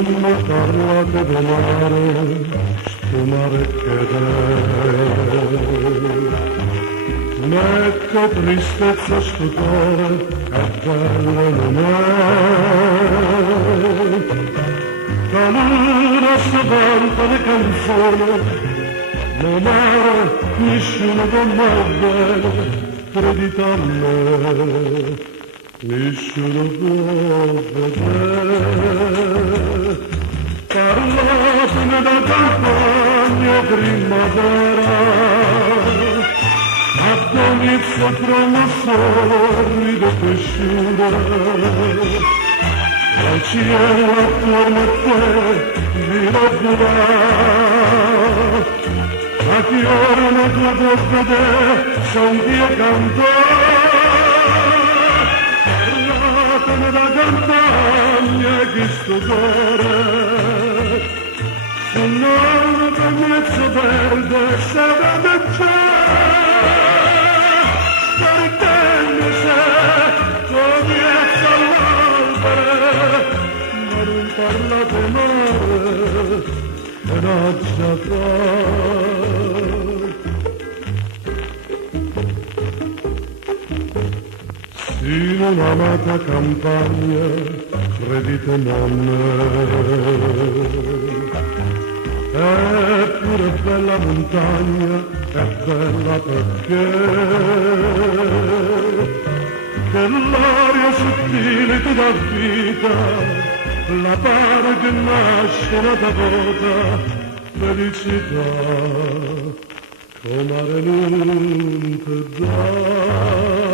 non mi parlate di mare, sto mare che è. Mette tristezza stupore, che bello non è. Da luna si canta le canzoni, ma mare nessuno può mai bene, credite a me. Nessuno può vedere, parlatene da campagna primavera, a Donizio trovo solo ride cresciuta, al cielo attorno a te dirà, a che ora la tua bocca te senti cantare. Come la campagna che sto cuore sull'ora per mezzo verde sarà da c'è spartenni se comienza all'albero ma non parlate male e razza tra. In un'amata campagna, credite non è pure bella montagna, è bella perché che l'aria sottile ti dà vita, la pare che nasce da devota felicità, come non ti dà.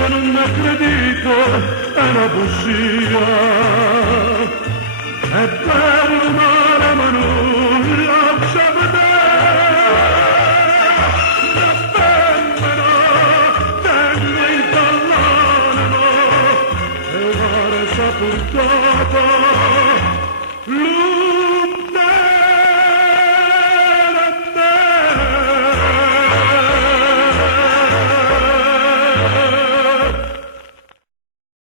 Non mi accredito, è una bugia, è bello mare ma nulla c'è vedere, la femmina tengo in l'animo, e l'are s'ha portata